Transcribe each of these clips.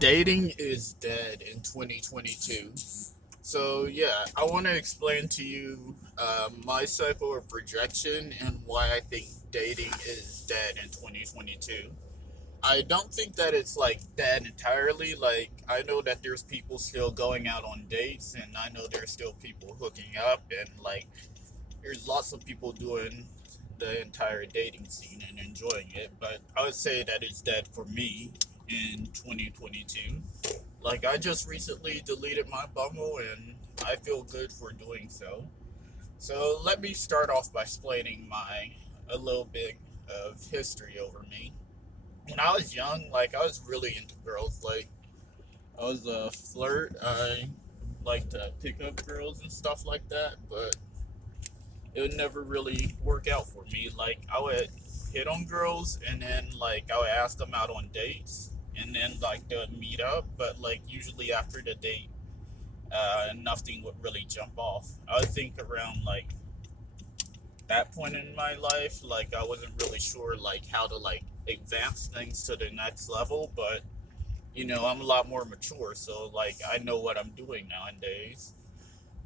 Dating is dead in 2022. So, yeah, I want to explain to you my cycle of rejection and why I think dating is dead in 2022. I don't think that it's like dead entirely. Like, I know that there's people still going out on dates, and I know there's still people hooking up, and like, there's lots of people doing the entire dating scene and enjoying it. But I would say that it's dead for me in 2022. Like, I just recently deleted my Bumble, and I feel good for doing so. So let me start off by explaining my a little bit of history over me. When I was young, like I was really into girls. Like I was a flirt. I liked to pick up girls and stuff like that, but it would never really work out for me. Like I would hit on girls, and then like I would ask them out on dates, and then like they would meet up, but like usually after the date, nothing would really jump off. I would think around like that point in my life, like I wasn't really sure like how to like advance things to the next level, but I'm a lot more mature, so like I know what I'm doing nowadays.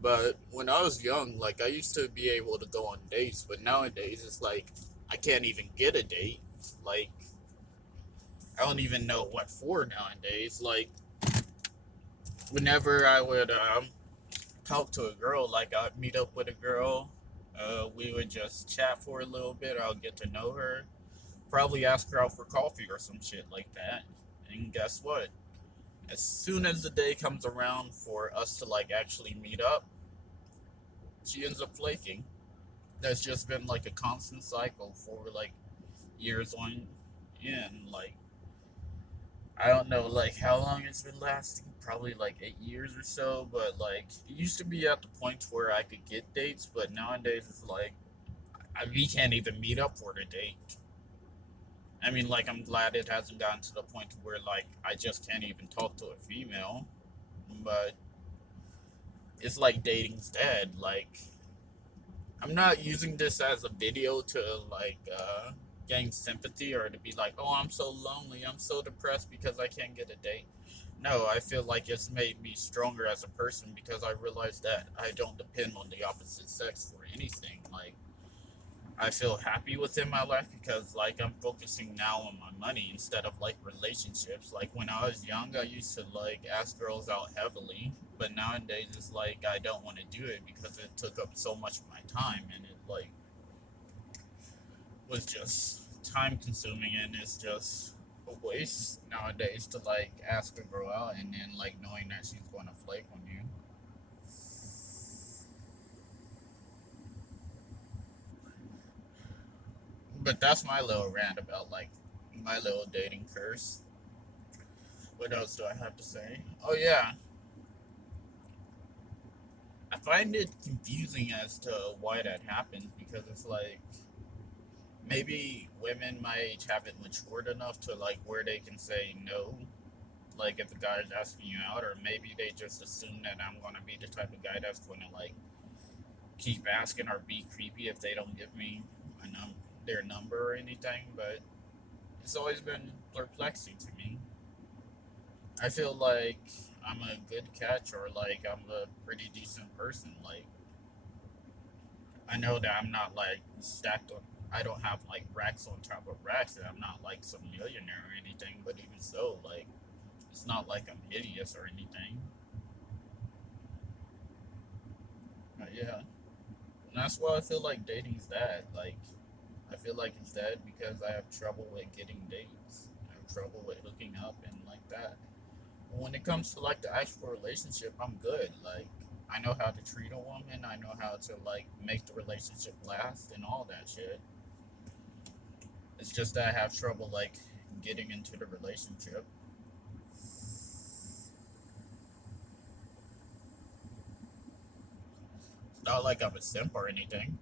But when I was young, like I used to be able to go on dates, but nowadays it's like I can't even get a date. Like I don't even know what for nowadays. Like whenever I would talk to a girl, like I'd meet up with a girl, we would just chat for a little bit. I'll get to know her, probably ask her out for coffee or some shit like that. And guess what? As soon as the day comes around for us to like actually meet up, she ends up flaking. That's just been like a constant cycle for like years on end. Like I don't know like how long it's been lasting, probably like 8 years or so, but like it used to be at the point where I could get dates, but nowadays it's like we can't even meet up for the date. I mean, like I'm glad it hasn't gotten to the point where like I just can't even talk to a female, but it's like dating's dead. Like I'm not using this as a video to like gain sympathy or to be like, oh, I'm so lonely, I'm so depressed because I can't get a date. No, I feel like it's made me stronger as a person because I realized that I don't depend on the opposite sex for anything. Like I feel happy within my life because like I'm focusing now on my money instead of like relationships. Like when I was young, I used to like ask girls out heavily, but nowadays it's like I don't want to do it because it took up so much of my time and it like was just time consuming and it's just a waste nowadays to like ask a girl out and then like knowing that she's going to flake on you. But that's my little rant about like my little dating curse. What else do I have to say? Oh yeah, I find it confusing as to why that happens because it's like maybe women my age haven't matured enough to like where they can say no, like if the guy's asking you out, or maybe they just assume that I'm gonna be the type of guy that's gonna like keep asking or be creepy if they don't give me a their number or anything. But it's always been perplexing to me. I feel like I'm a good catch or like I'm a pretty decent person. Like I know that I'm not like stacked on. I don't have like racks on top of racks, and I'm not like some millionaire or anything. But even so, like it's not like I'm hideous or anything. But yeah, and that's why I feel like dating's dead. Like I feel like it's dead because I have trouble with getting dates. I have trouble with hooking up and like that. But when it comes to like the actual relationship, I'm good. Like I know how to treat a woman. I know how to like make the relationship last and all that shit. It's just that I have trouble like getting into the relationship. It's not like I'm a simp or anything.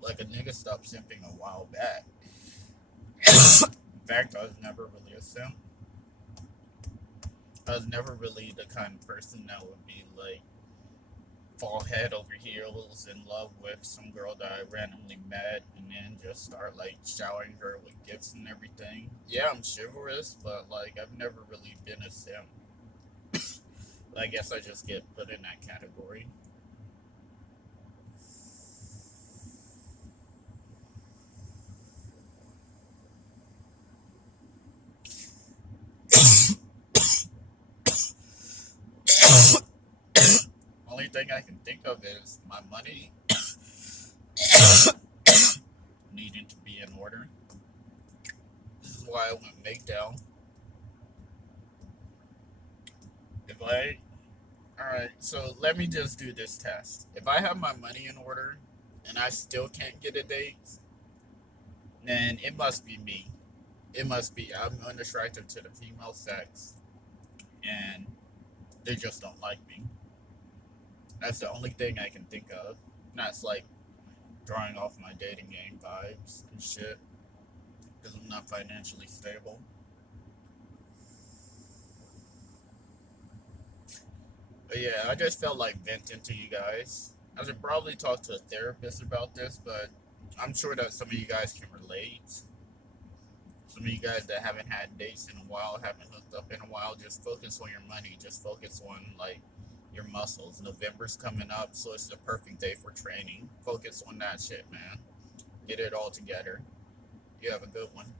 Like a nigga stopped simping a while back. In fact, I was never really a simp. I was never really the kind of person that would be like fall head over heels in love with some girl that I randomly met and then just start like showering her with gifts and everything. Yeah, I'm chivalrous, but like I've never really been a simp. I guess I just get put in that category. Only thing I can think of is my money needing to be in order. This is why I went make down. If I Alright, so let me just do this test. If I have my money in order and I still can't get a date, then it must be me. It must be I'm unattractive to the female sex and they just don't like me. That's the only thing I can think of. That's like drawing off my dating game vibes and shit because I'm not financially stable. But yeah, I just felt like venting to you guys. I should probably talk to a therapist about this, but I'm sure that some of you guys can relate. Some of you guys that haven't had dates in a while, haven't hooked up in a while, just focus on your money. Just focus on like your muscles. November's coming up, so it's the perfect day for training. Focus on that shit, man. Get it all together. You have a good one.